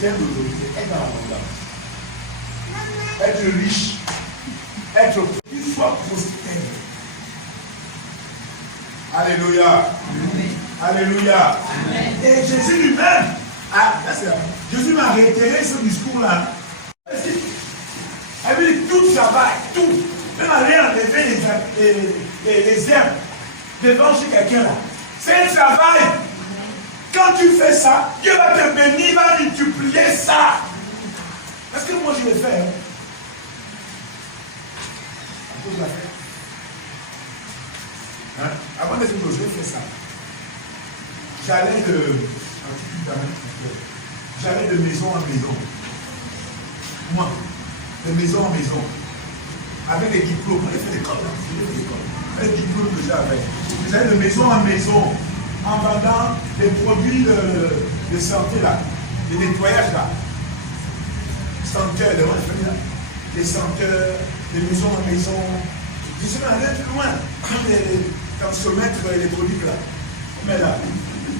système d'autorité, être dans l'abondance. Être riche, être plus soit prospère. Alléluia. Amen. Alléluia. Amen. Et Jésus lui-même, Jésus m'a réitéré ce discours-là. Il dit tout travail, tout. Même aller enlever les herbes devant chez quelqu'un là. C'est un travail. Quand tu fais ça, Dieu va te bénir, il va multiplier ça. Parce que moi je l'ai fait. À cause de la fête. Avant d'être je l'ai fait ça. J'allais de maison en maison. Moi, de maison en maison. Avec les diplômes, on a fait l'école. Avec les diplômes que j'avais. J'allais de maison en maison en vendant les produits de santé là, de nettoyage là. Senteurs, les senteurs, de maison en maison. Je suis allé plus loin. Quand se mettre les produits là. Mais là,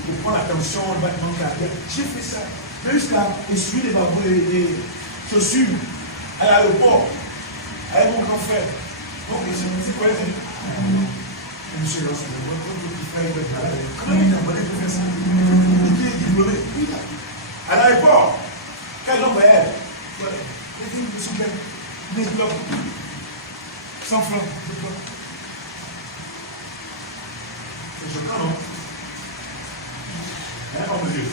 pour prendre l'attention, le battement cardiaque. J'ai fait ça. Mais jusqu'à essuyer les barbons et les chaussures à l'aéroport. Avec mon grand frère. Donc, c'est quoi monsieur, là, c'est le frère, il va être malade. Comment il a demandé de faire ça? Il est diplômé. À l'aéroport, quand il envoyait, il dit, s'il vous plaît, mes blocs, 100 francs, je bloc. C'est choquant, non? Oh mon Dieu.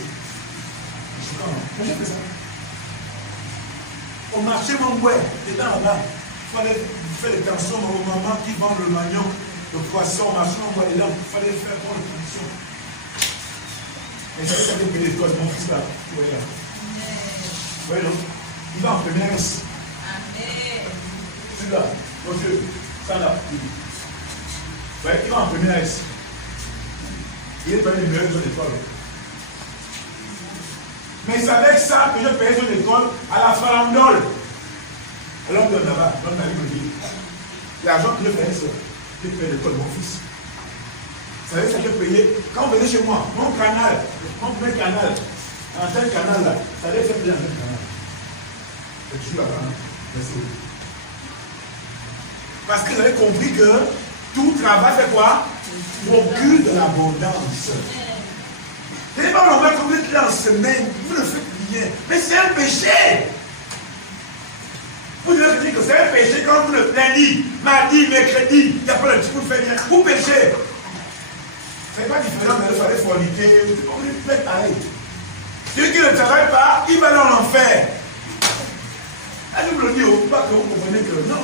C'est choquant, non? Mais j'ai fait ça. Au marché, mon bouet, dedans là-bas, il fallait faire les tensions aux mamans qui vendent le magnon, le poisson, au marché, mon bouet, il fallait faire pour les tensions. Et ça, ça veut payer l'école, mon fils là. Vous voyez là. Vous voyez, non? Il va en première S. Celui-là, mon Dieu, ça là. Vous voyez, il va en première S. Il est parmi les meilleurs de l'école. Mais c'est avec ça que je payais son école à la farandole. Alors on donne là-bas, on donne la libre. L'argent que je payais, c'est je payais l'école de mon fils. Vous savez, ça que je payais. Quand on venait chez moi, mon canal, mon premier canal, un tel canal là, ça allait faire bien un tel canal. C'est toujours là-bas. Merci. Parce que vous avez compris que tout travail fait quoi? Procure de l'abondance. Et pas on va commettre là en semaine, vous ne faites rien. Mais c'est un péché. Vous devez dire que c'est un péché quand vous le lundi, mardi, mercredi, il n'y a pas le petit vous faites rien. Vous péchez. C'est pas différent, mais il fallait forniquer. On est fait pareil. Celui qui ne travaille pas, il va dans l'enfer. Elle nous le dit au pas que vous comprenez que non.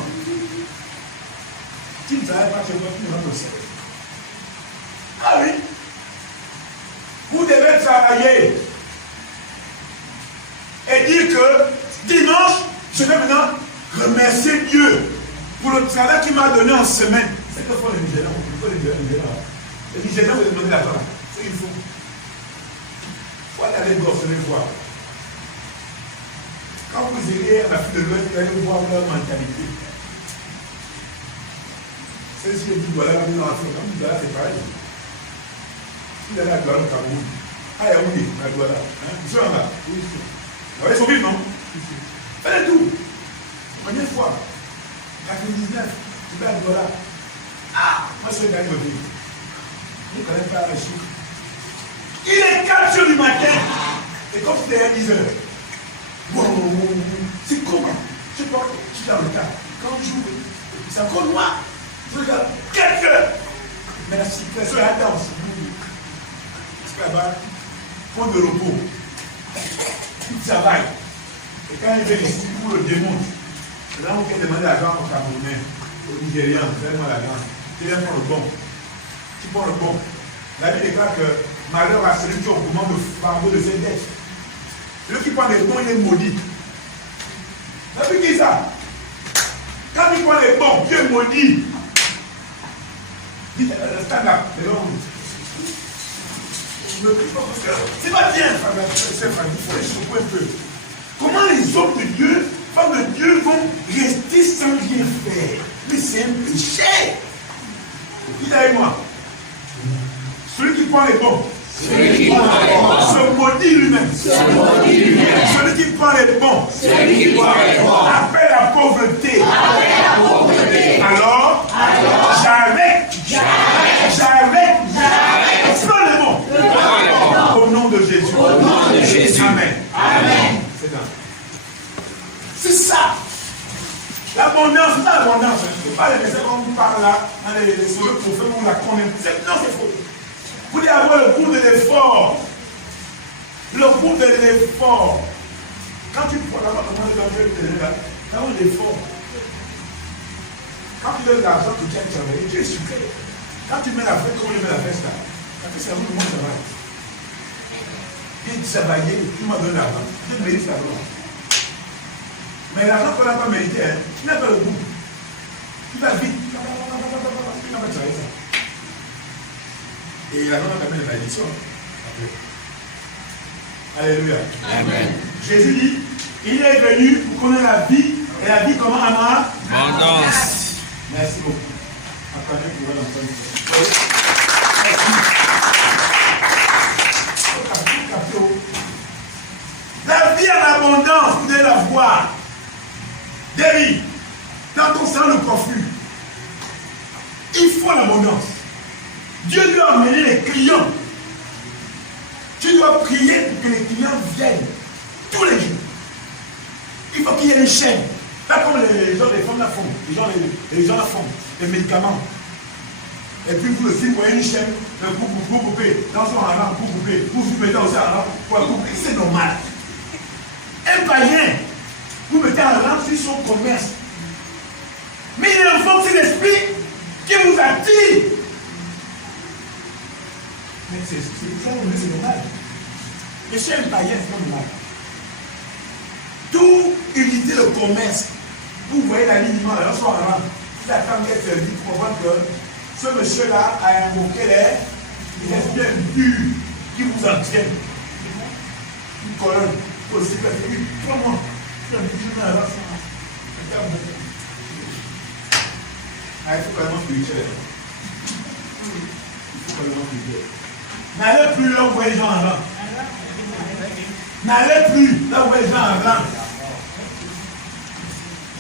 Tu ne travailles pas, tu ne vas plus dans le ciel. Ah oui. Vous devez travailler et dire que dimanche, je vais maintenant remercier Dieu pour le travail qu'il m'a donné en semaine. C'est que font les Nigériens. Les Nigériens vous demandez l'argent. C'est qu'il faut. Il faut aller gosser les voir. Quand vous irez à l'Afrique de l'Ouest, vous allez voir leur mentalité. C'est ce que dit voilà, dans l'Afrique. Comme vous allez, c'est pareil. Il est là à Douala au Cameroun. Ah, Yaoundé, à Douala. Ils sont là. Ils sont vifs, non? Faites tout. Première fois, 99, tu vas à Douala. Ah, moi je suis gagné au pays. Je ne connais pas les chiffres. Il est 4 heures du matin. Et comme c'était à 10 heures. Wow, c'est comment? Je porte, je suis dans le cas. Quand je joue, c'est encore noir. Je regarde 4 heures. Mais la situation est intense. Là-bas, fond de repos, il travaille. Et quand il vient ici, pour le démontre, c'est là où il demande l'argent au Camerounais, au Nigérian, donne-moi l'argent. Tu viens prendre le bon. Tu prends le bon. La Bible déclare que malheur à celui qui augmente le fardeau de ses dettes. Celui qui prend les bons, il est maudit. La Bible dit ça. Quand il prend les bons, Dieu est maudit. Dites, stand up, c'est long. C'est pas bien, c'est frère, il faut les secouer un peu. Comment les hommes de Dieu, femmes de Dieu, vont rester sans rien faire? Mais c'est un péché. Dites avec moi. Celui qui prend les bons, Celui qui prend les bons. Se maudit lui-même. Celui qui prend les bons. Appelle la pauvreté. Alors, j'arrête. Prends les bons. Au nom de Jésus. Amen. C'est ça. L'abondance, c'est pas l'abondance. C'est pas les messages qu'on vous parle là, dans les sourires pour faire on la connaît. Non, c'est faux. Vous devez avoir le goût de l'effort. Le goût de l'effort. Quand tu prends là-bas, comment tu vas faire l'effort. Quand tu donnes l'argent que tu as travaillé, tu es sucré. Quand tu mets la fête, comment tu mets la fête là? La fête, c'est à vous de mon travail. Bien travaillé, tu m'as donné l'argent. Tu mérites l'argent. Mais l'argent qu'on n'a pas mérité, hein, tu n'as pas le goût. Tu vas vite. Tu n'as pas travaillé ça. Et l'argent a quand même la malédiction. Alléluia. Amen. Jésus dit, il est venu pour connaître la vie. Et la vie comment, Anna? Abondance. Merci beaucoup. Attendez pour voir l'entendre. La vie en abondance, vous devez la voir. David, dans ton salon de coiffure, il faut l'abondance. Dieu lui a amené les clients. Tu dois prier pour que les clients viennent tous les jours. Il faut qu'il y ait une chaîne. Pas comme les gens, les femmes la font. Les gens la font. Les médicaments. Et puis vous aussi, vous voyez une chaîne, vous coupez. Dans son argent, vous coupez. Vous mettez aussi argent pour couper. C'est normal. Un païen, vous mettez argent sur son commerce. Mais il y a un fort l'esprit qui vous attire. Mais c'est normal. Et chez un païen, c'est pas normal. Tout éviter le commerce. Vous voyez l'alignement, là, soit en rang. Il attend d'être servi pour comprendre que ce monsieur-là a invoqué les esprits impurs qui vous entraînent. Une colonne, aussi, oui, 3 mois. Je suis un petit peu dans la il faut quand même spirituel. Il faut quand même spirituel. N'allez plus là où vous voyez les gens en rang. N'allez plus là où vous voyez les gens en rang.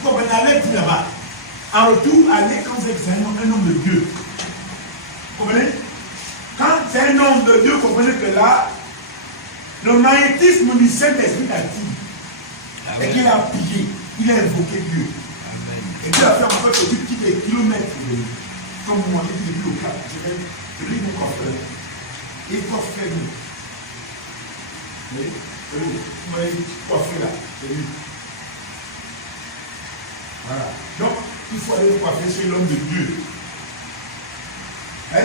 Vous n'allez plus là-bas. En retour, allez quand vous êtes un homme de Dieu. Vous comprenez? Quand c'est un homme de Dieu, vous comprenez que là, le magnétisme du Saint-Esprit active. Et qu'il a appuyé, il a invoqué Dieu. Et Dieu a fait en fait que tu quittes des kilomètres. Comme moi, je dis depuis au cap, je lis mon coffre. Et coffre nous. Vous voyez, coffre là, c'est lui. Voilà. Donc, il faut aller coiffer chez l'homme de Dieu. La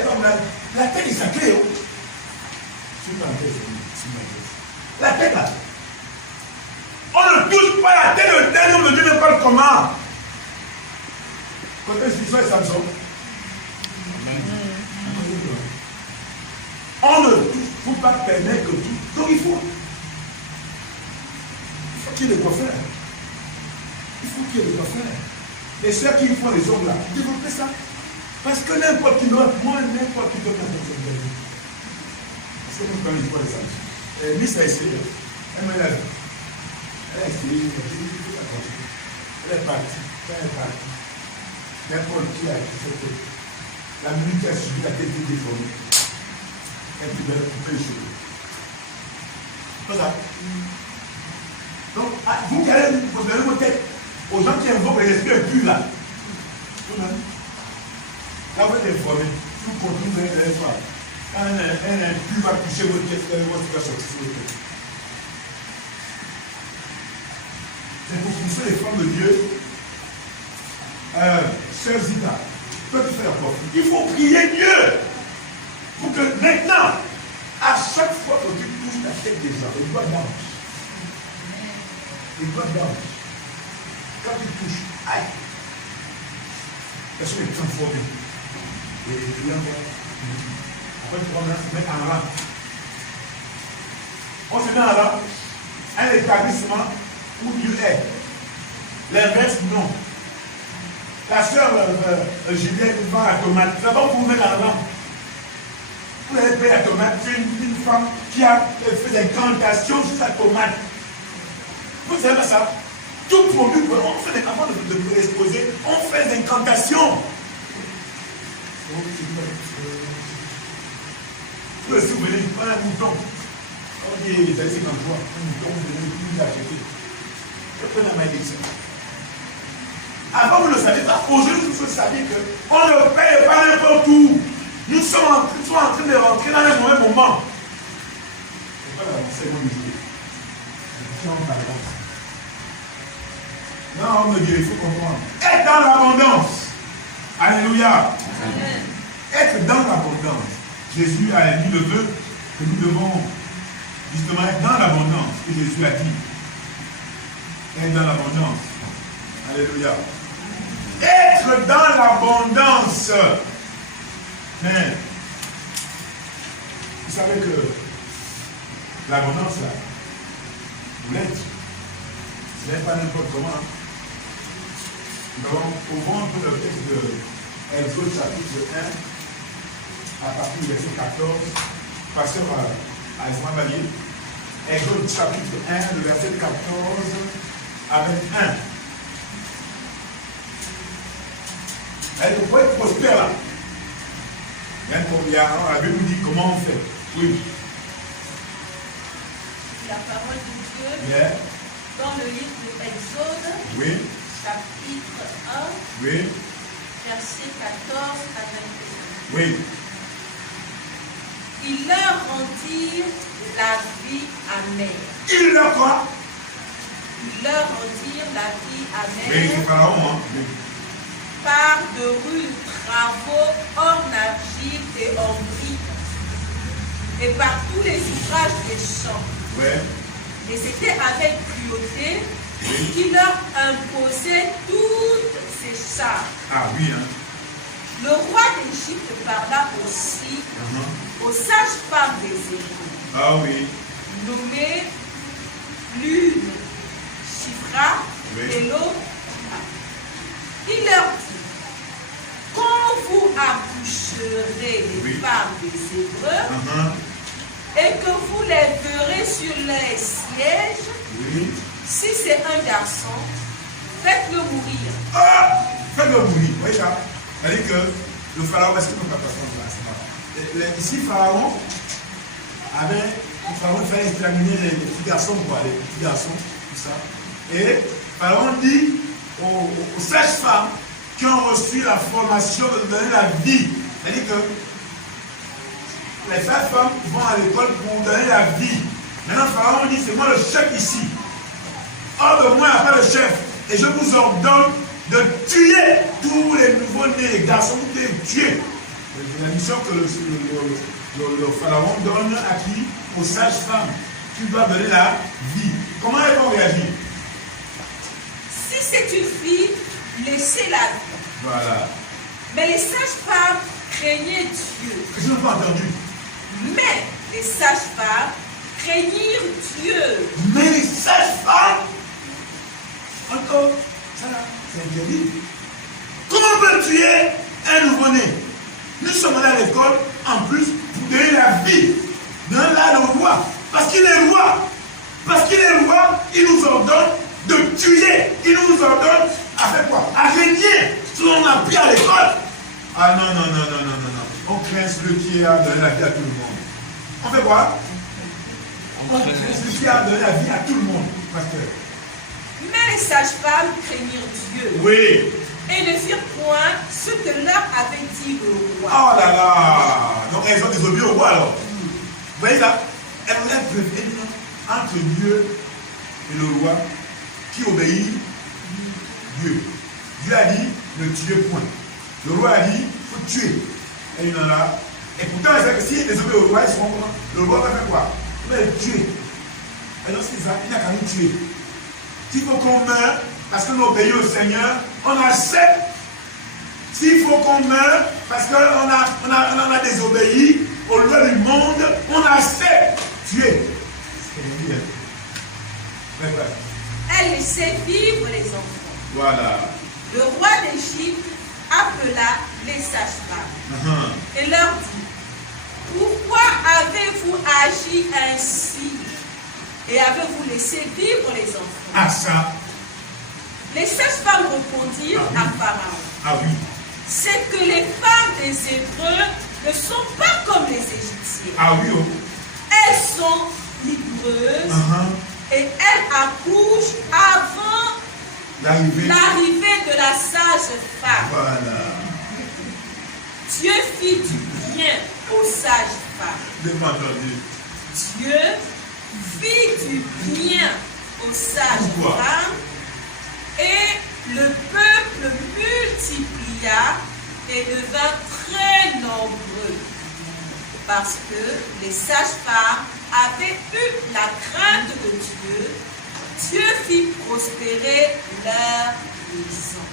tête est sacrée. La tête là. On ne touche pas la tête d'un homme de Dieu, n'importe comment. Côté Suisse et Samson. On ne peut pas permettre que tout. Donc il faut qu'il y ait des coiffeurs. Il faut qu'il y ait des coiffeurs. Et ceux qui font les ongles là, développez ça. Parce que n'importe qui d'autre, moi, n'importe qui d'autre n'a pas besoin de vie. Parce que nous, quand il faut les âges. Miss a essayé. Elle m'a dit. Elle a essayé. Elle est partie. Elle est partie. N'importe qui a été la minute qui a suivi, la tête est déformée. Elle peut couper les cheveux. C'est pas ça. Donc, vous qui allez vous donner vos têtes aux gens qui invoquent les esprits impurs là. Là, vous êtes informés. Vous continuez de les voir. Quand un impur va toucher votre tête, votre va sortir sur votre tête. C'est pour pousser les femmes de Dieu. Sœur Zita, toi tu fais la porte. Il faut prier Dieu pour que maintenant, à chaque fois que tu touches la tête des gens, les doigts d'ange, quand tu touches, aïe, la personne est transformée. Et tu après tu vas se mettre en rang. On se met en rang, un établissement où Dieu est. L'inverse, non. La sœur Juliette vend la tomate. C'est bon pour vous mettre en rang. Vous avez payé la tomate, c'est une femme qui a fait des incantations sur sa tomate. Vous savez pas ça? Tout produit, on fait avant de l'exposer, on fait des incantations. Vous vous souvenez, on a un mouton. On dit, les années 53, un mouton, vous devez plus l'acheter. Je peux la malédiction. Avant, vous ne le savez pas. Aujourd'hui, vous savez qu'on ne paye pas n'importe où. Nous sommes en train de rentrer dans un mauvais moment. Ce n'est pas l'enseignement du jour. Non, on me dit, il faut comprendre. Être dans l'abondance. Alléluia. Amen. Être dans l'abondance. Jésus a mis le vœu que nous devons justement être dans l'abondance. Que Jésus a dit. Être dans l'abondance. Alléluia. Être dans l'abondance. Mais, vous savez que l'abondance, là, vous l'êtes. Ce n'est pas n'importe comment. Nous allons ouvrir un peu le texte de Exode chapitre 1, à partir du verset 14. Pasteur à Esma Balier. Exode chapitre 1, le verset 14 avec 1. Elle peut être prospère là. La Bible nous dit comment on fait. Oui. La parole de Dieu dans le livre de Exode, oui. Chapitre 1, oui. Verset 14 à 21. Oui. Il leur rendit la vie amère. Il leur quoi? Il leur rendit la vie amère. Oui, c'est Pharaon, hein? Oui. Par de rudes travaux en argile et en brique, et par tous les ouvrages des champs. Ouais. Et c'était avec cruauté qu'il leur imposait toutes ces charges. Ah oui, hein. Le roi d'Égypte parla aussi aux sages-femmes des Hébreux. Ah oui. Nommées l'une Shifra et l'autre. Il leur dit, quand vous accoucherez les femmes des Hébreux, et que vous les verrez sur les sièges, si c'est un garçon, faites-le mourir. Ah, faites-le mourir. Vous voyez ça? C'est-à-dire que le Pharaon, est-ce que nous ne pouvons pas passer? Ici, Pharaon fallait exterminer les petits garçons, quoi, les petits garçons, tout ça. Et Pharaon dit aux sages-femmes qui ont reçu la formation de donner la vie. C'est-à-dire que les sages-femmes vont à l'école pour donner la vie. Maintenant, Pharaon dit, c'est moi le chef ici. Hors de moi, il n'y a pas de chef. Et je vous ordonne de tuer tous les nouveaux-nés, les garçons, vous devez les tuer. C'est la mission que le Pharaon donne à qui? Aux sages-femmes. Tu dois donner la vie. Comment elles vont réagir? Si c'est une fille, laissez-la vie. Voilà. Mais les sages-femmes craignaient Dieu. Je n'ai pas entendu. Mais les sages-femmes craignirent Dieu. Mais les sages-femmes, encore, ça là, c'est terrible. Comment on peut tuer un nouveau-né? Nous sommes allés à l'école, en plus, pour donner la vie. Donner là le roi. Parce qu'il est roi. Parce qu'il est roi, il nous ordonne de tuer. Il nous ordonne à faire quoi? À régner. Si on a pris à l'école. Ah non, non, non, non, non, non, non. On craint celui qui a donné la vie à tout le monde. On fait quoi? On craint celui qui a donné la vie à tout le monde, pasteur. Mais les sages-femmes craignirent Dieu. Oui. Et ne firent point ce que leur avait dit le roi. Oh là là. Donc elles ont désobéi au roi alors. Vous voyez ça? Elles préfèrent entre Dieu et le roi qui obéit Dieu. Dieu a dit ne tuez point. Le roi a dit il faut tuer. Et il en a. Et pourtant, elle sait que s'ils désobéissent au roi, ils seront comment? Le roi va faire quoi? Il va les tuer. Et donc c'est ça, il n'a qu'à nous tuer. S'il faut qu'on meure, parce qu'on obéit au Seigneur, on accepte. S'il faut qu'on meure, parce qu'on a désobéi aux lois du monde, on accepte. Tuer. C'est ce qu'elle dit. Elle laissait vivre les enfants. Voilà. Le roi d'Égypte appela les sages-femmes et leur dit, Pourquoi avez-vous agi ainsi et avez-vous laissé vivre les enfants? Ah ça. Les sages-femmes répondirent à Pharaon. Ah oui. C'est que les femmes des Hébreux ne sont pas comme les Égyptiennes. Ah oui. Oh. Elles sont livreuses et elles accouchent avant l'arrivée de la sage femme. Voilà. Dieu fit du bien aux sages femmes. Dieu fit du bien aux sages femmes et le peuple multiplia et devint très nombreux parce que les sages-femmes avaient eu la crainte de Dieu. Dieu fit prospérer leur maison.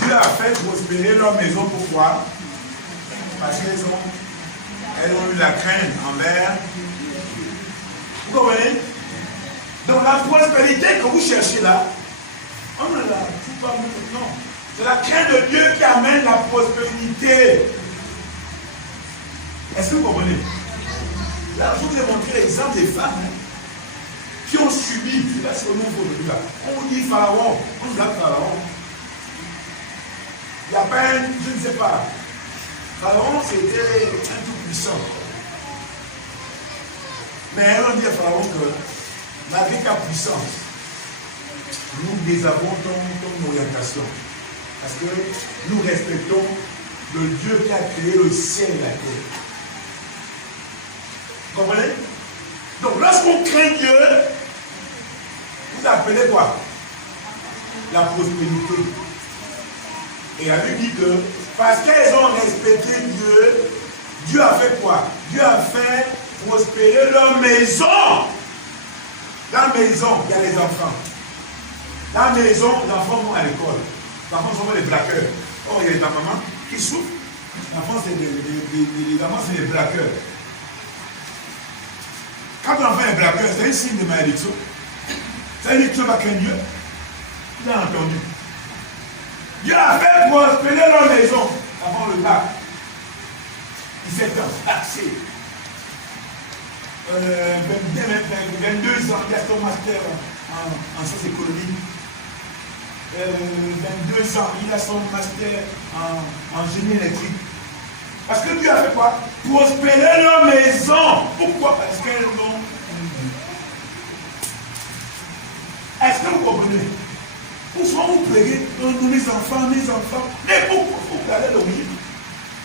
Dieu a fait prospérer leur maison. Pourquoi? Parce qu'elles ont eu la crainte envers. Vous comprenez? Donc la prospérité que vous cherchez là, on ne la trouve pas maintenant. C'est la crainte de Dieu qui amène la prospérité. Est-ce que vous comprenez? Là, je vous ai montré l'exemple des femmes qui ont subi, c'est là ce que nous faisons là. On dit Pharaon, on blague Pharaon. Il n'y a pas un, je ne sais pas. Pharaon, c'était un tout puissant. Mais on dit à Pharaon que, malgré ta puissance, nous désavons ton orientation. Parce que nous respectons le Dieu qui a créé le ciel et la terre. Vous comprenez? Donc lorsqu'on craint Dieu, vous appelez quoi? La prospérité. Et la Bible dit que parce qu'elles ont respecté Dieu, Dieu a fait quoi? Dieu a fait prospérer leur maison. La maison, il y a les enfants. La maison, les enfants vont à l'école. Les enfants sont les braqueurs. Oh, il y a les mamans qui souffrent. Les enfants, c'est des braqueurs. Quand l'enfant est braqueur, c'est un signe de malédiction. Ça veut dire que tu ne vas pas craindre Dieu. Tu as entendu. Dieu a fait prospérer leur maison avant le bac. 17 ans, taxé. 22 ans, il a son master en sciences économiques. 22 ans, il a son master en génie électrique. Parce que Dieu a fait quoi? Prospérer leur maison. Pourquoi? Parce qu'elles l'ont. Est-ce que vous comprenez? Pourquoi vous plaignez? Mes enfants. Mais pourquoi vous regardez le oui?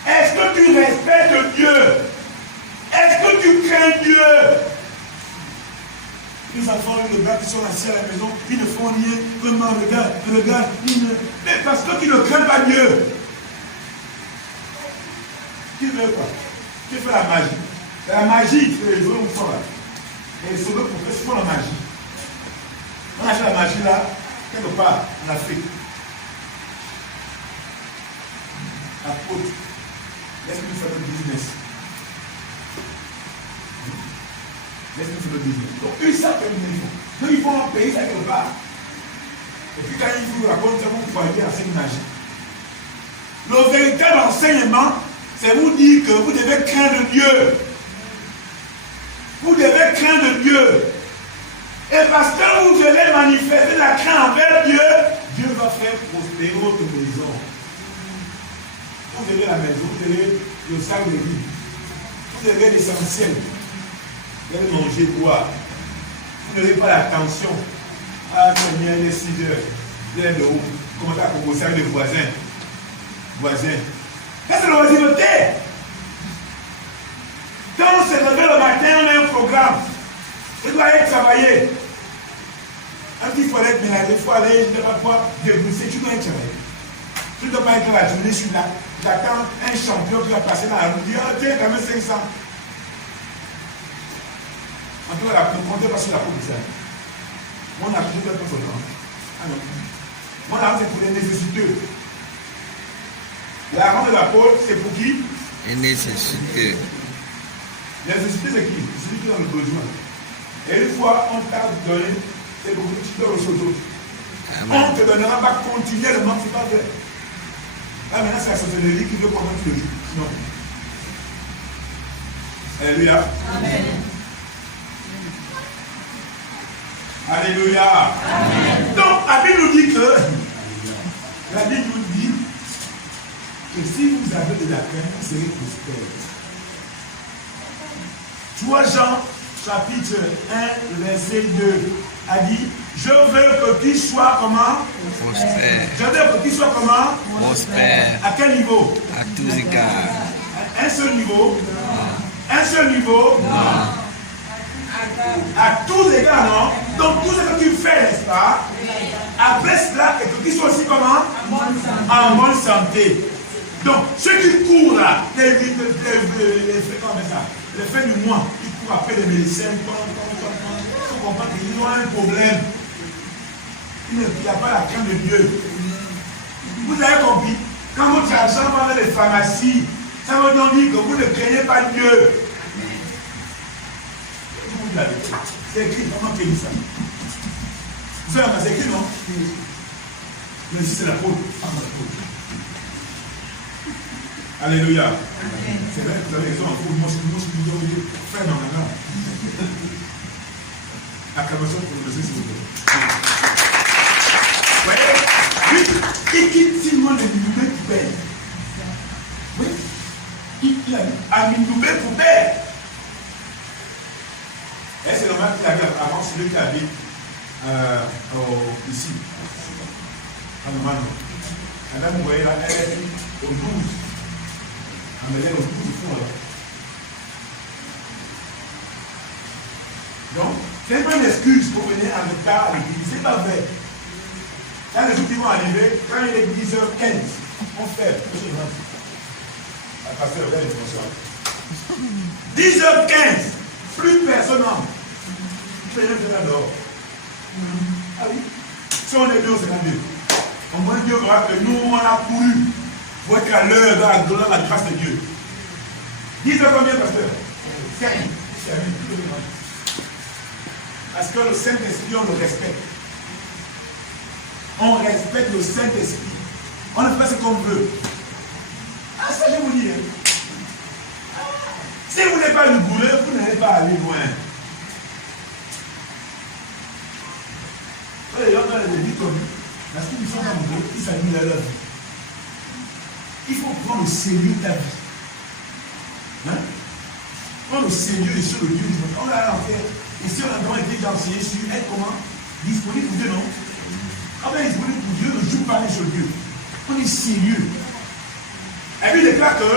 Est-ce que tu respectes Dieu? Est-ce que tu crains Dieu? Les enfants, les gars qui sont assis à la maison, ils ne font rien. Vraiment, regarde. Mais parce que tu ne crains pas Dieu. Tu veux quoi? Tu fais la magie. C'est la magie que les autres font là. Et les sauveurs professeurs font la magie. On a fait la magie là, quelque part en Afrique. Apôtre, laisse-nous faire notre business. Laisse-nous faire notre business. Donc, eux, ils savent que nous font. Donc, ils vont en payer ça quelque part. Et puis, quand ils vous racontent, ça, vous croyez à cette magie. Le véritable enseignement, c'est vous dire que vous devez craindre Dieu. Vous devez craindre Dieu. Et parce que vous devez manifester la crainte envers Dieu, Dieu va faire prospérer votre maison. Vous devez la maison, vous devez le sac de vie. Vous devez l'essentiel. Vous devez manger, boire. Vous n'avez pas la tension. Ah, il est 6 heures. Vous êtes de haut. Comment ça pour vous avec les voisins? Ça, c'est l'oisiveté. Quand on se réveille le matin, on a un programme. Il doit aller travailler. Quand il faut aller ménager, il faut aller, je ne sais pas quoi, débrousser, tu dois être travailler. Tu ne dois pas être la journée, je suis là. J'attends un champion qui va passer dans la rue, dit, ah, tiens, quand même 500. En tout cas, la comptez pas sur la peau de ça. Mon argent, je dois pas son temps. Ah non. Mon argent, c'est pour les nécessiteux. L'argent de la peau, c'est pour qui? Les nécessités. Les nécessités, c'est qui? Celui qui est dans le besoin. Et une fois, on t'a donné, c'est pour que tu donnes aux autres. On ne te donnera pas continuellement, c'est pas vrai. Ah, maintenant, c'est la sorcellerie qui veut convaincre le juge. Non. Alléluia. Amen. Alléluia. Amen. Donc, la Bible nous dit que, si vous avez de la crainte, vous serez prospères. 3 Jean, chapitre 1, verset 2, a dit, je veux que tu sois comment? Prospère. Je veux que tu sois comment? Prospère. À quel niveau? À tous égards. Un seul niveau? Un seul niveau? Non. À tous égards, non? Donc tout ce que tu fais, n'est-ce pas? Après cela, et que tu sois aussi comment? En bonne santé. Donc ceux qui courent là, les fins du mois, ils courent après les médecins, ils comprennent qu'ils ont un problème. Il n'y a pas la crainte de Dieu. Vous avez compris? Quand votre argent va dans les pharmacies, ça veut donc dire que vous ne craignez pas Dieu. C'est écrit, comment qu'il dit ça? Vous savez, c'est écrit, non? Mais ici, c'est la faute. Alléluia. C'est vrai que vous avez raison, moi je suis dit, frère, non, non. Acclamation pour le Messie, s'il vous plaît. Vous voyez? Il quitte Simon de Minoubé pour père. Oui. Il a dit à Minoubé pour père. Et c'est normal qu'il avait avant celui qui avait ici. Madame, vous voyez là, elle est au 12. Elle est au 12 fond là. Donc, ce n'est pas une excuse pour venir en retard à l'église. C'est pas vrai. Quand les jours qui vont arriver, quand il est 10h15, on fait. La pasteur est là, 10h15, plus personne n'entre. Personne ne dehors. Ah oui. Si on est deux, c'est pas deux. On voit Dieu que nous, on a couru pour être à l'heure dans la grâce de Dieu. 10h combien, pasteur? 5. Parce que le Saint-Esprit, on le respecte. On respecte le Saint-Esprit. On ne fait pas ce qu'on veut. Ah, ça, je vous dis. Si vous n'êtes pas rigoureux, vous n'allez pas aller loin. Les gens dans les vies connues, parce qu'ils sont amoureux, ils s'animent à leur vie. Il faut prendre au sérieux ta vie. Hein? Prendre au sérieux les choses de Dieu. On a l'enfer. Et si on a vraiment été enseigné sur être comment? Disponible pour Dieu, non? Quand on est disponible pour Dieu, ne joue pas sur Dieu. On est sérieux. Et puis il déclare que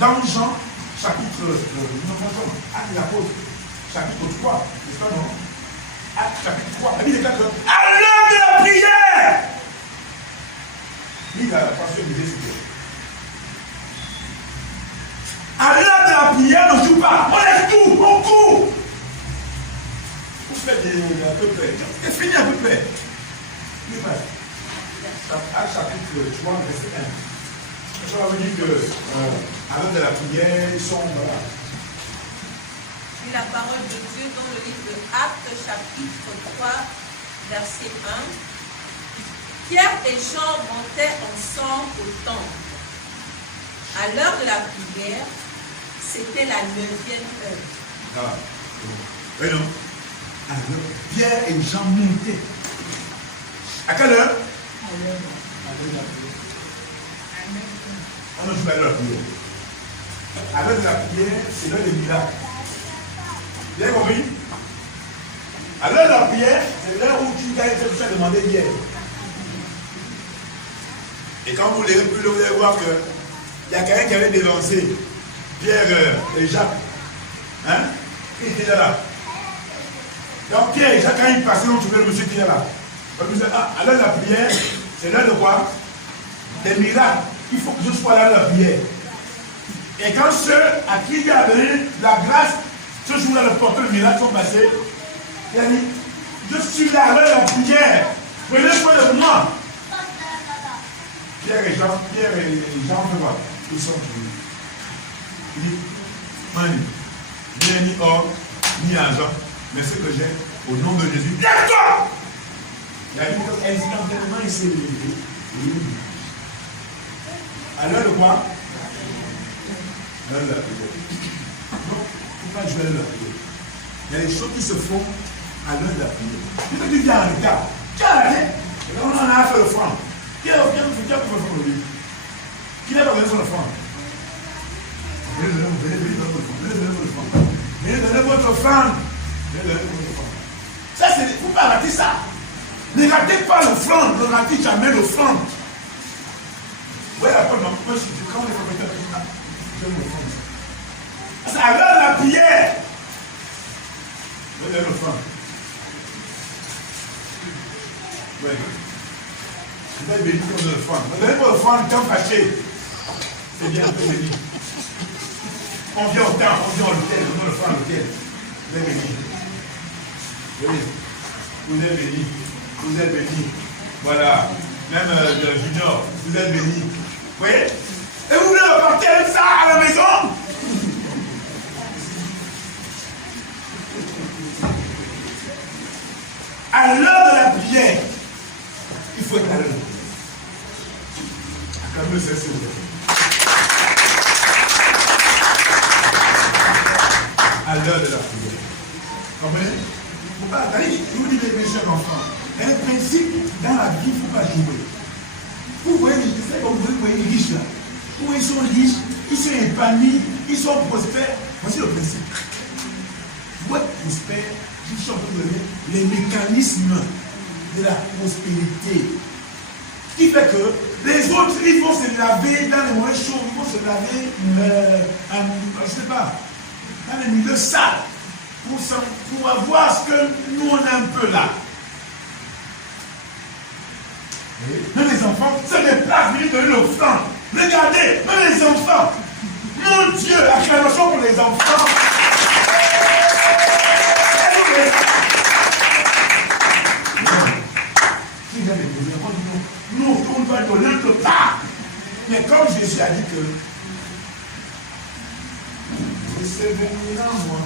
dans Jean, chapitre, Actes des Apôtres, chapitre 3, n'est-ce pas, non? Actes chapitre 3, la Bible déclare que à l'heure de la prière, il a la passion de Jésus. À l'heure de la prière, on ne joue pas, on laisse tout, on court. Vous faites à peu près, c'est fini à peu près. Actes chapitre 3, verset 1. Ça va vous dire que à l'heure de la prière, ils sont là. La parole de Dieu dans le livre de Actes, chapitre 3, verset 1. Pierre et Jean montaient ensemble au temple. À l'heure de la prière, c'était la 9e heure. Ah, oui, non. Alors, Pierre et Jean montaient. À quelle heure? À l'heure de la prière. On ne joue pas à l'heure de la prière. À l'heure de la prière, c'est l'heure des miracles. Vous avez compris? À l'heure de la prière, c'est l'heure où tu gagnes ce que tu as demandé hier. Et quand vous lirez plus, vous allez voir qu'il y a quelqu'un qui avait dévancé Pierre et Jacques. Hein? Il était là. Donc Pierre et Jacques, quand ils passaient, on trouvait le monsieur qui est là. À l'heure de la prière, c'est l'heure de quoi? Des miracles. Il faut que je sois là à la prière. Et quand ceux à qui il a donné la grâce, ce jour-là, le porteur de miracle sont passés, il a dit, je suis là à l'heure de la prière. Prenez soin de moi. Pierre et Jean, font quoi? Ils sont venus. Il dit, Mani, ni or, ni argent, mais ce que j'ai, au nom de Jésus, lève-toi! Il a dit, instantanément, il s'est levé. À l'heure de quoi? À l'heure de la prière. Non, il ne faut pas jouer à l'heure de la prière. Il y a des choses qui se font à l'heure de la prière. Si tu viens en retard, tu as arrêté. On en a fait le franc. Qui a fait le franc aujourd'hui? Qui n'a pas besoin de le franc? Venez donner votre franc. Venez donner votre franc. Venez donner votre franc. Venez donner votre franc. Ça, c'est. Il ne faut pas rater ça. Ne ratez pas le franc. Ne ratez jamais le franc. Oui, la porte, moi, je suis quand on est propriétaire de ça. J'aime le franc. C'est à l'heure de la prière. Venez donner le franc. Oui. Vous êtes béni comme le franc. Vous donnez pas le franc, le temps fâché. C'est bien, vous êtes béni. On vient au temps, on vient à l'hôtel, on donne le franc à l'hôtel. Vous êtes béni. Oui. Vous êtes béni. Vous êtes béni. Voilà. Même le junior, vous êtes béni. Vous voyez? Et vous voulez repartir avec ça à la maison? À l'heure de la prière, il faut être à l'heure. Acclamez le Seigneur. À l'heure de la prière. Comprenez? Il ne faut pas. Je vous dis, mes chers enfants, il y a un principe dans la vie, il ne faut pas jouer. Vous voyez, vous voyez les riches là. Où ils sont riches, ils sont épanouis, ils sont prospères. Voici le principe. Pour être prospère, je suis en train de donner les mécanismes de la prospérité. Ce qui fait que les autres, ils vont se laver dans les mauvais chauds, ils vont se laver, je ne sais pas, dans les milieux sales, pour avoir ce que nous on a un peu là. Même les enfants se déplacent, venir donner l'offrande. Regardez, même les enfants. Mon Dieu, acclamation pour les enfants. Nous, on doit donner le pas. Mais comme Jésus a dit que laissez venir à moi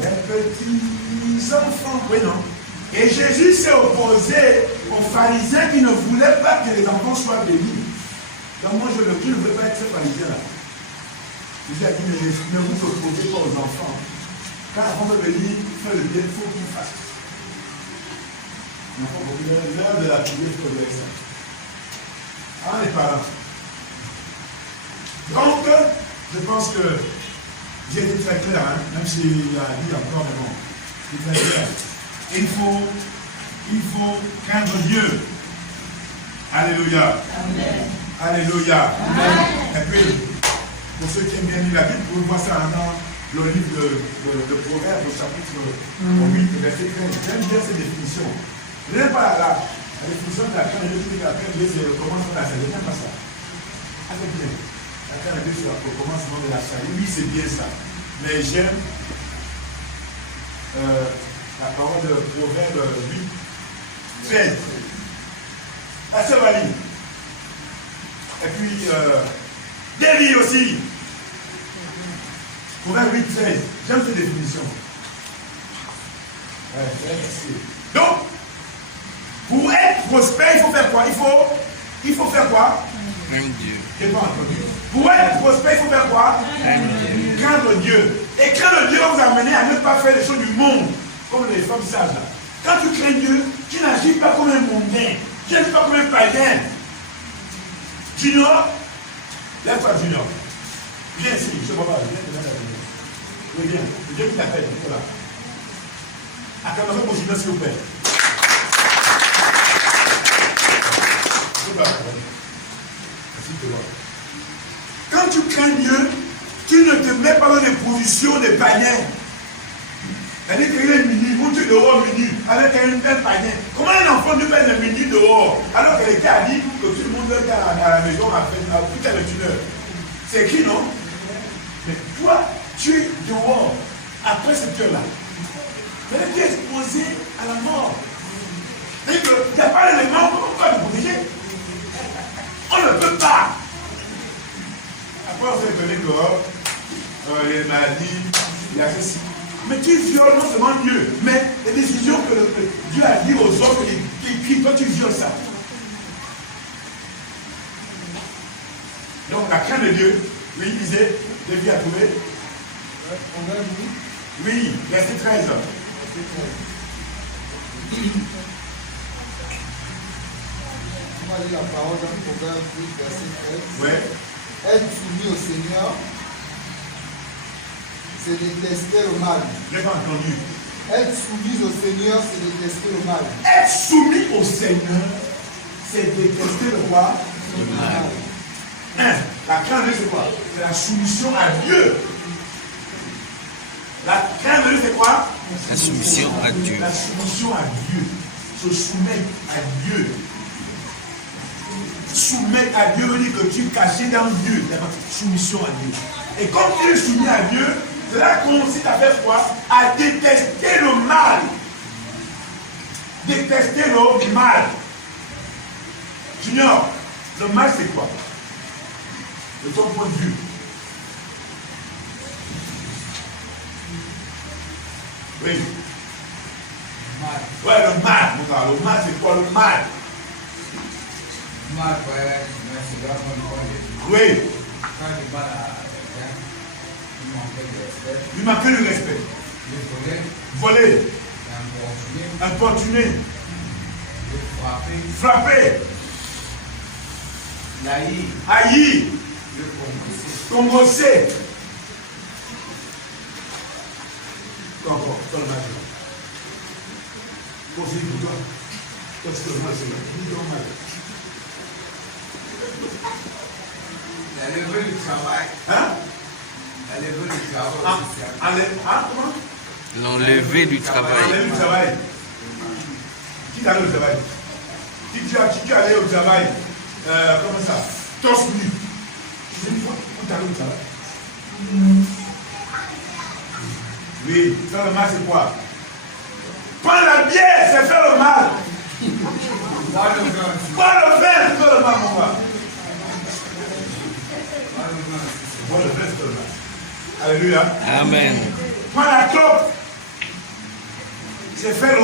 les petits enfants. Oui, non. Et Jésus s'est opposé aux pharisiens qui ne voulaient pas que les enfants soient bénis. Donc moi, je ne veux pas être ce pharisien-là. Jésus a dit, ne vous opposez pas aux enfants. Quand l'enfant veut bénir, fait le bien, il faut qu'il fasse. L'heure de la prière, il faut dire ça. Ah, les parents. Donc, je pense que j'ai été très clair, hein, même s'il a dit encore, mais bon, c'est très clair. Il faut craindre Dieu. Alléluia. Amen. Alléluia. Amen. Et puis, pour ceux qui aiment bien lire la Bible, vous voyez ça dans le livre de Proverbes, au chapitre 8, verset 13. J'aime bien cette définition. Je n'aime pas la définition de la canne, c'est le commencement de la salle. Je n'aime pas ça. Assez bien. La canne, c'est le commencement de la salle. Oui, c'est bien ça. Mais j'aime la parole de Proverbe 8, 13. La sœur Valie. Et puis, David aussi. Proverbe 8, 13. J'aime cette définition. Ouais, donc, pour être prospère, il faut faire quoi? Il faut faire quoi? Même Dieu. Je n'ai pas entendu. Pour être prospère, il faut faire quoi? Craindre Dieu. Et craindre Dieu va vous amener à ne pas faire les choses du monde, comme les femmes sages là. Quand tu crains Dieu, tu n'agis pas comme un mondain. Tu n'agis pas comme un païen. Junior, lève-toi Junior. Viens ici, je ne sais pas, viens te mettre à Junior. Oui, viens. Dieu qui t'appelle, voilà. Acclamez pour Junior, s'il vous plaît. Quand tu crains Dieu, tu ne te mets pas dans les positions des païens. C'est-à-dire qu'il est menu, ou tu es dehors menu, avec un païen. Comment un enfant peut faire le menu dehors, alors que l'État a dit que tout le monde doit être à la maison à plus tard de 1 heure? C'est écrit, non? Mais toi, tu es dehors, après cette heure-là. C'est-à-dire que tu es exposé à la mort. C'est-à-dire qu'il n'y a pas d'élément pour te protéger. On ne peut pas. Après, on s'est donné dehors, les maladies, il y a ceci. Mais tu violes non seulement Dieu, mais les décisions que Dieu a dit aux hommes qui toi tu violes ça. Donc la crainte de Dieu, oui, disait, Lévi a trouvé. Oui, verset 13. On va lire la parole dans Proverbe 8, verset 13. Ouais. Être soumis au Seigneur, c'est détester le mal. J'ai pas entendu. Être soumis au Seigneur, c'est détester le mal. Être soumis au Seigneur, c'est détester le quoi? Le mal. La crainte de Dieu, c'est quoi? C'est la soumission à Dieu. La crainte de Dieu, c'est quoi? La soumission à Dieu. La soumission à Dieu. Se soumettre à Dieu. Soumettre à Dieu veut dire que tu es caché dans Dieu. La soumission à Dieu. Et comme tu es soumis à Dieu, cela consiste à faire quoi? À détester le mal. Détester le mal. Junior, le mal c'est quoi? De ton point de vue. Oui. Mal. Ouais, le mal, mon gars. Le mal c'est quoi le mal? Mal, ouais, mais c'est là qu'on le Oui. Quand je parle à quelqu'un, il manque de respect, Lui manquer le respect. le voler, Voler. importuner, Importuner. le frapper, Frapper. l'haïr, Haïr. le converser. Congrosser. Encore, dans le mal. Conseil pour toi. Toi, c'est le mal, c'est là. Dis donc mal. La levée du travail, Hein? la levée du travail Ah, social. allez, hein, comment? L'enlever du travail. Aller au travail. Qui t'allait au travail? Qui allait au travail? Comment ça? Torse nu. C'est une fois où t'allais au travail. Oui, faire le mal, c'est quoi? Prendre la bière, c'est faire le mal. Moi, le vin, Prendre le vin, c'est faire le mal, mon gars. moi, le vin, c'est Prendre le vin, c'est faire le mal. Alléluia. Amen. Prendre la clope, c'est faire le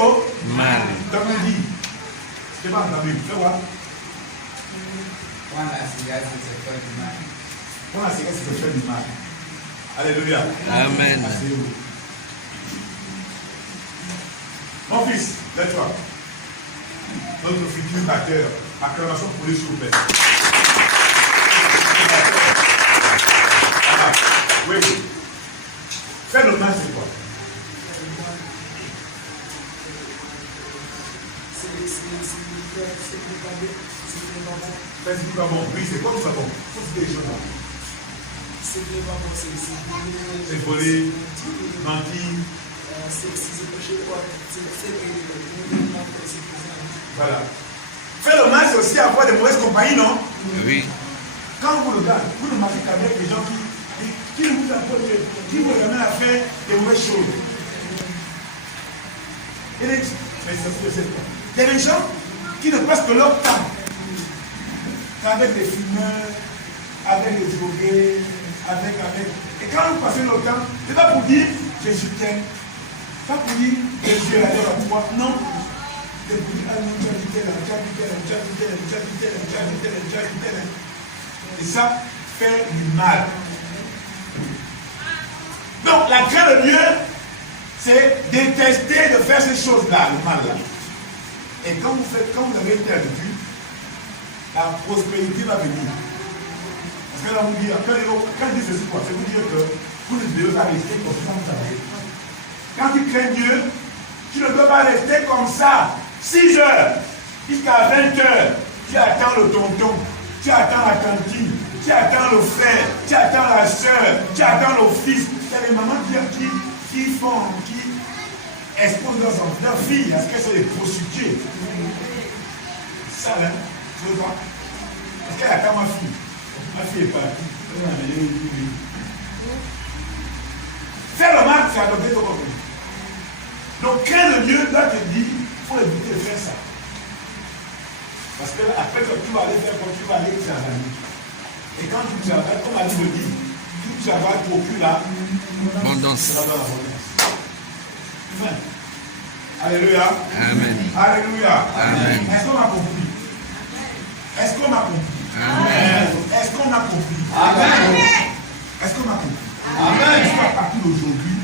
Mal. comme on dit. C'est pas entendu. Fais voir. prendre la cigarette, c'est faire du mal. Prendre la cigarette, c'est faire du mal. Alléluia. Amen. Asseyez-vous. Mon fils, lève-toi. Notre futur batteur. Acclamation pour lui, s'il vous plaît. Voilà. Oui. Faire le mal, c'est quoi? Faire ce qui va bon. Oui, c'est quoi tout ça bon? Faut se dire les choses là. C'est voler, mentir. Voilà. Faire le mal, c'est aussi avoir des mauvaises compagnies, non? Oui. Quand vous regardez, vous ne marchez qu'avec des gens qui vous apportent, qui vous amènent à faire des mauvaises choses. Mais il y a des gens qui ne passent que leur temps qu'avec les fumeurs, avec les drogués, avec. Et quand vous passez leur temps, c'est pas pour dire Jésus t'aime, pas pour dire Jésus est allé à toi, non. C'est pour dire, ah non, tu as dit tel. Et ça fait du mal. Donc la crainte de Dieu, c'est détester de faire ces choses-là, le mal-là. Et quand vous avez été habitué, la prospérité va venir. Parce que là, vous dites, quand Dieu fait quoi? C'est vous dire que vous ne devez pas rester comme ça, vous savez. Quand tu crains Dieu, tu ne peux pas rester comme ça. 6 heures jusqu'à 20 heures, tu attends le tonton, tu attends la cantine, tu attends le frère, tu attends la soeur, tu attends le fils. Il y a des mamans qui exposent leurs filles à ce qu'elles sont des prostituées. C'est ça, là, tu veux voir? Parce qu'elle attend ma fille. Ma fille est partie. Faire le mal, c'est adopter ton propre. Donc, craindre le Dieu doit te dire, il faut éviter de faire ça. Parce que après, tu vas aller faire comme tu vas aller travailler. Et quand tu travailles, comme la Bible dit, tu travailles pour plus là. Abondance. Ça va dans l'abondance. Enfin. Alléluia. Amen. Alléluia. Amen. Est-ce qu'on m'a compris? Est-ce qu'on m'a compris? Amen. Est-ce qu'on a compris? Amen. Est-ce qu'on a compris? Amen. Est-ce qu'à partir d'aujourd'hui,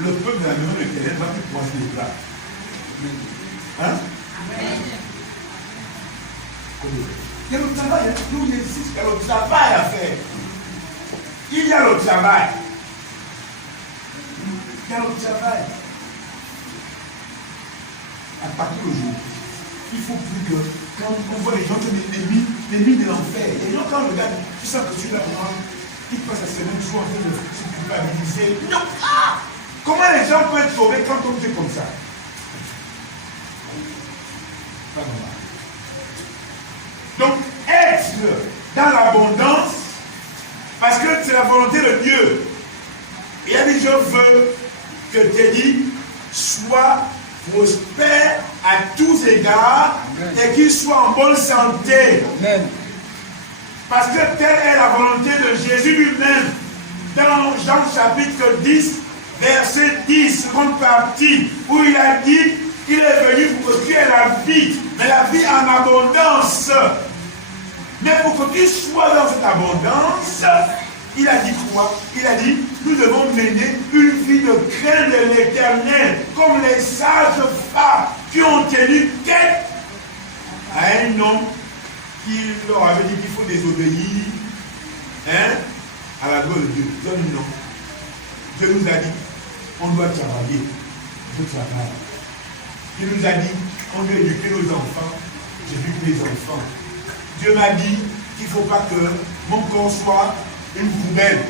le peuple de la maison de l'Éternel va te croiser les bras? Hein? Il y a le travail, hein? Nous, il existe, il y a le travail à faire. Il y a le travail. Il y a le travail. À partir d'aujourd'hui, il faut plus que quand on voit les gens qui sont les mines de l'enfer, les gens quand on regarde, tu sens que tu es là, ils passent la semaine toujours en train de se culpabiliser. Non! Ah! Comment les gens peuvent être sauvés quand on fait comme ça? Pas normal. Donc, être dans l'abondance, parce que c'est la volonté de Dieu. Il a dit, je veux que Teddy soit prospère à tous égards. Amen. Et qu'il soit en bonne santé. Amen. Parce que telle est la volonté de Jésus lui-même. Dans Jean chapitre 10, verset 10, seconde partie, où il a dit, il est venu pour que tu aies la vie, mais la vie en abondance. Mais pour que tu sois dans cette abondance, il a dit quoi? Il a dit, nous devons mener une vie de crainte de l'Éternel, comme les sages femmes qui ont tenu tête à un homme qui leur avait dit qu'il faut désobéir, hein, à la loi de Dieu. Donne non. Dieu nous a dit, on doit travailler. Je travaille. Dieu nous a dit, on doit éduquer nos enfants. J'éduque mes enfants. Dieu m'a dit qu'il ne faut pas que mon corps soit une poubelle.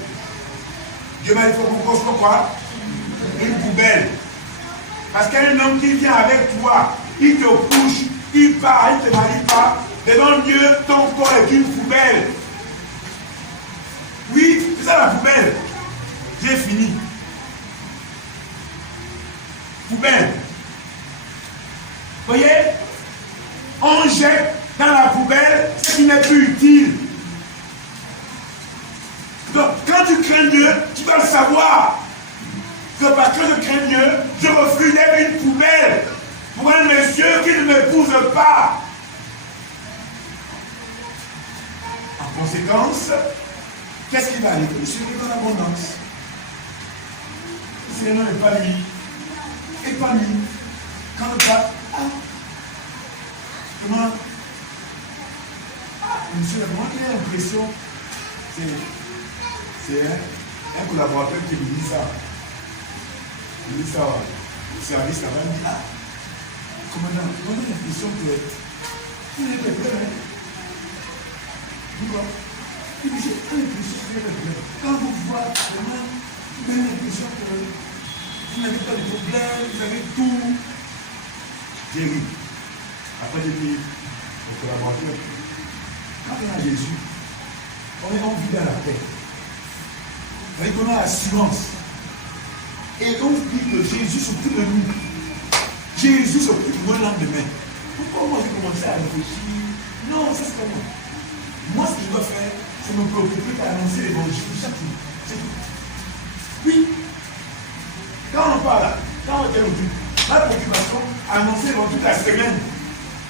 Dieu m'a dit qu'il faut que mon corps soit quoi? Une poubelle. Parce qu'un homme qui vient avec toi, il te couche, il part, il ne te marie pas. Devant Dieu, ton corps est une poubelle. Oui, c'est ça la poubelle. J'ai fini. Poubelle. Vous voyez? On jette dans la poubelle ce qui n'est plus utile. Donc, quand tu crains Dieu, tu dois le savoir. Que parce que je crains Dieu, je refuse d'être une poubelle pour un monsieur qui ne m'épouse pas. En conséquence, qu'est-ce qui va arriver? Je suis dans l'abondance. Si l'homme est épanoui, quand le pape, comment? Monsieur, moi qui ai l'impression, c'est un collaborateur qui me dit ça. Il me dit ça au service là-bas, il me dit, commandant, on a l'impression que vous n'êtes pas prêt. Pourquoi? Il dit, j'ai l'impression que vous n'êtes pas prêt. Quand vous voyez vraiment, vous avez l'impression que vous n'avez pas de problème, vous avez tout. J'ai ri. Après, j'ai dit au collaborateur, quand on a Jésus, on vit dans la paix. C'est-à-dire qu'on a l'assurance. Et on dit que Jésus s'occupe de nous. Jésus s'occupe de moi le lendemain. Pourquoi moi j'ai commencé à réfléchir? Non, ça c'est pas moi. Moi, ce que je dois faire, c'est me préoccuper d'annoncer l'évangile chaque jour. C'est tout. Oui. Quand on parle, quand on est aujourd'hui, ma préoccupation, annoncer l'évangile toute la semaine.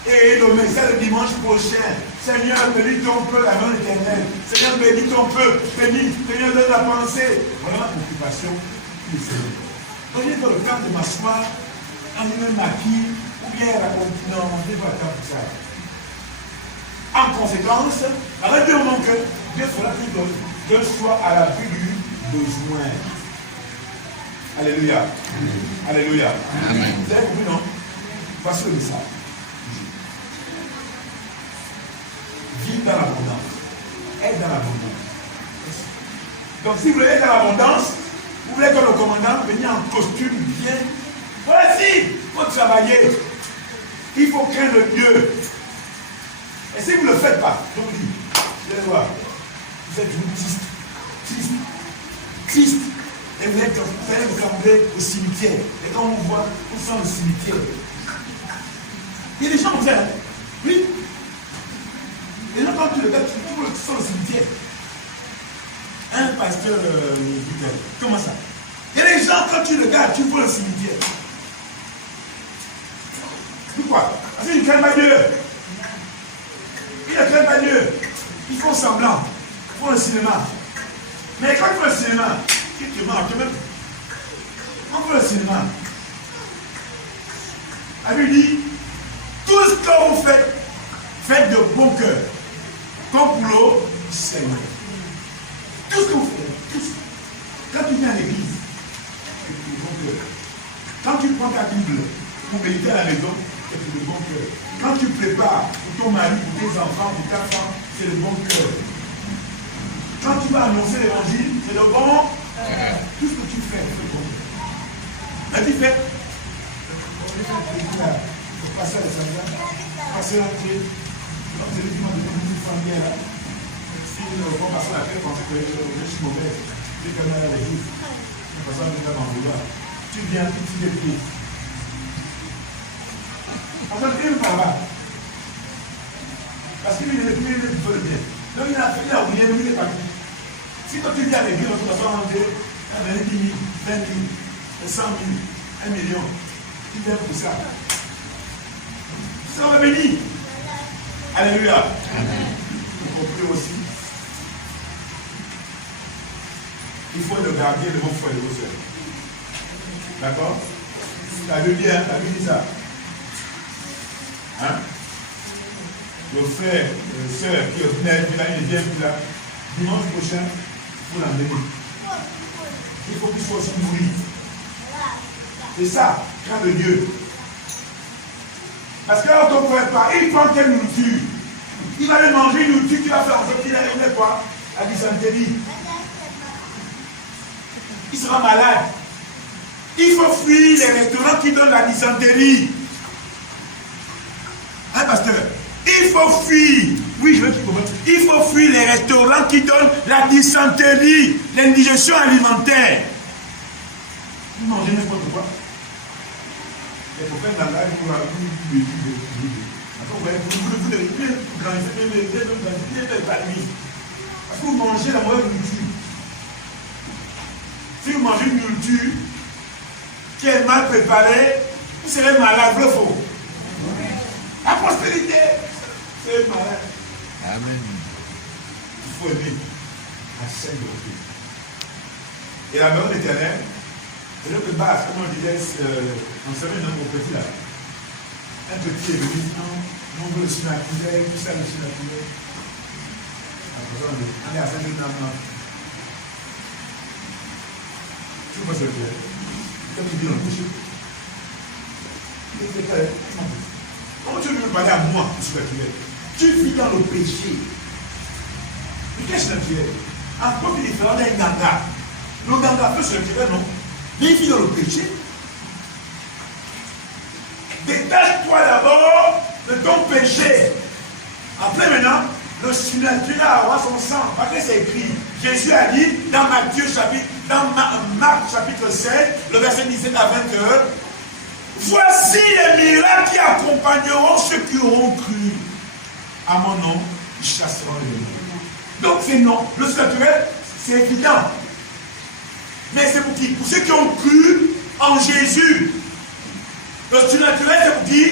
Et le message le dimanche prochain, Seigneur, bénis ton peuple, la main éternelle. Seigneur, bénis ton peuple, Seigneur, donne la pensée. Voilà ma préoccupation. Donc, je n'ai pas le temps de m'asseoir en un maquis ou bien raconter. Non, je n'ai pas le temps pour ça. En conséquence, arrêtez au moment que Dieu fera que je sois à l'abri du besoin. Alléluia. Alléluia. Amen. Vous avez compris, non? Voici le message. Vivre dans l'abondance. Être dans l'abondance. Donc si vous voulez être dans l'abondance, vous voulez que le commandant vienne en costume bien. Voici, il faut travailler. Il faut craindre Dieu. Et si vous ne le faites pas, je vous dis, vous allez voir, vous êtes triste. Et vous allez vous ressembler au cimetière. Et quand on vous voit, on sent le cimetière. Il y a des gens comme ça. Oui. Et là, quand tu regardes, tu sens le cimetière. Un pasteur dit, comment ça? Il y a des gens, quand tu regardes, tu vois le cimetière. Pourquoi? Parce qu'il ne craint pas Dieu. Il ne craint pas Dieu. Il ils font semblant, ils font le cinéma. Mais quand ils font le cinéma, ils te mentent même. Quand ils font le cinéma, elle lui dit, tout ce que vous faites, faites de bon cœur. Comme pour le Seigneur. Tout ce que vous faites, tout ce. Quand tu viens à l'église, c'est de bon cœur. Quand tu prends ta Bible pour méditer à la maison, c'est de bon cœur. Quand tu prépares pour ton mari, pour tes enfants, pour ta femme, c'est de bon cœur. Quand tu vas annoncer l'évangile, c'est de bon cœur. Tout ce que tu fais, c'est de bon cœur. Mais tu fais, le pasteur de Santa, passer l'entrée, donc c'est le dimanche de une famille là. Si le bon pasteur la fait, parce que je suis mauvais, je vais quand même à l'église. Le pasteur ne va pas m'en vouloir. Tu viens, tu tires les pieds. Parce qu'il ne parle pas. Parce qu'il est le bien. Donc il a oublié, il est parti. Si toi tu viens à l'église, tu vas rentrer 10 000, 20 000, 100 000, 1 million. Tu viens pour ça. Ça va béni. Alléluia. Vous comprenez aussi. Il faut le garder de vos frères et de vos soeurs. D'accord? La Bible dit ça. Hein? Le frère, le soeur qui est ordinaire, il vient plus là. Dimanche prochain, vous l'emmenez. Il faut qu'il soit aussi nourri. C'est ça, craint de Dieu. Parce que quand on ne pourrait pas, il prend quelle nourriture? Il va aller manger une nourriture qui va faire en sorte qu'il a quoi? La dysenterie. Il sera malade. Il faut fuir les restaurants qui donnent la dysenterie. Hein, pasteur? Il faut fuir. Oui, je veux que tu comprennes. Il faut fuir les restaurants qui donnent la dysenterie, l'indigestion alimentaire. Vous mangez n'importe quoi. Les prophètes dans la vie, vous parce que vous mangez la mauvaise nourriture. Si vous mangez une nourriture qui est mal préparée, vous serez malade, le faux. La prospérité, c'est malade. Amen. Il faut aimer la scène de Dieu. Et la maison éternelle, c'est notre base, comme on disait, on savait notre petit là. Un petit est venu, non, on veut le synaptiser, tout ça le synaptiser. On est à 5 minutes maintenant. Tu vois ce que c'est? Comme tu dis dans le péché. Comment tu veux me parler à moi, ce que tu es? Tu vis dans le péché. Mais qu'est-ce que tu es? Encore plus différent d'un ganga. Le ganga peut se retirer, non? Mais il vit dans le péché. Détache-toi d'abord de ton péché. Après maintenant, le surnaturel avoir son sang. Parce que c'est écrit. Jésus a dit dans Marc chapitre 7, le verset 17 à 21, voici les miracles qui accompagneront ceux qui auront cru. À mon nom, ils chasseront les démons. Donc c'est non. Le surnaturel, c'est évident. Mais c'est pour qui? Pour ceux qui ont cru en Jésus. Le surnaturel, c'est pour qui?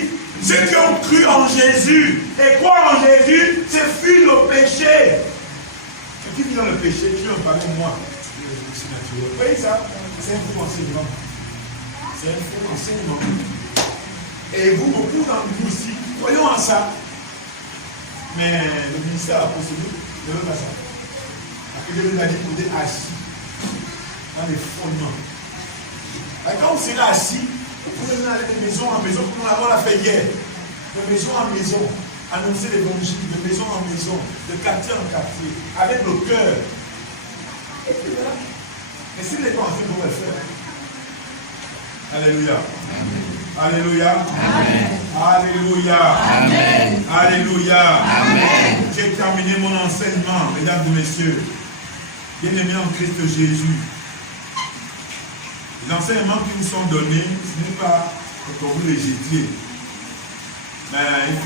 Ceux qui ont cru en Jésus. Et croire en Jésus, c'est fuir le péché. Et qui vit dans le péché, tu veux me parler de moi? Le surnaturel. Vous voyez ça? C'est un faux enseignement. C'est un faux enseignement. Et vous, beaucoup d'entre vous aussi, croyons en ça. Mais le ministère a procédé, ne veut pas ça. Parce que Dieu nous a dit qu'on est assis dans les fondements. Et quand on sera assis, vous pouvez aller de maison en maison, comme on l'a fait hier. De maison en maison, annoncer l'évangile, de maison en maison, de quartier en quartier, avec le cœur. Et puis voilà. Et si les gens en fait, vous le faire. Alléluia. Amen. Alléluia. Amen. Alléluia. Amen. Alléluia. Amen. J'ai terminé mon enseignement, mesdames et messieurs. Bien-aimés en Christ Jésus. Les enseignements qui nous sont donnés, ce n'est pas pour vous les jeter. Mais il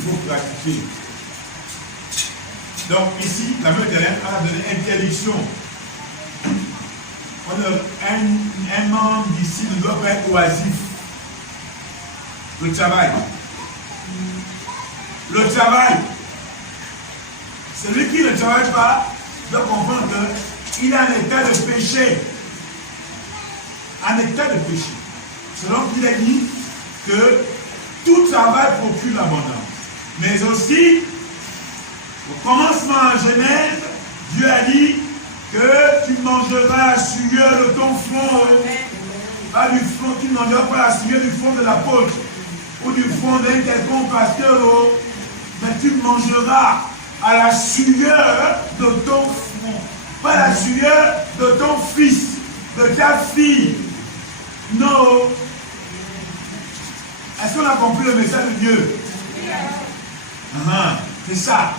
faut pratiquer. Donc ici, la main éternelle a donné interdiction. Un membre d'ici ne doit pas être oisif. Le travail. Le travail. Celui qui ne travaille pas doit comprendre qu'il est en état de péché. En état de péché. Selon qu'il a dit que tout travail procure l'abondance. Mais aussi, au commencement en Genèse, Dieu a dit que tu mangeras la sueur de ton front. Pas du front, tu ne mangeras pas la sueur du front de l'apôtre ou du front d'un quelconque pasteur, mais tu mangeras à la sueur de ton front, pas la sueur de ton fils, de ta fille. Non. Est-ce qu'on a compris le message de Dieu? C'est ça.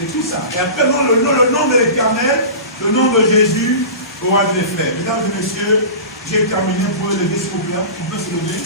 C'est tout ça. Et après, le nom de l'Éternel, le nom de Jésus aura des frères. Mesdames et messieurs, j'ai terminé pour lever ce couple-là. On peut se lever.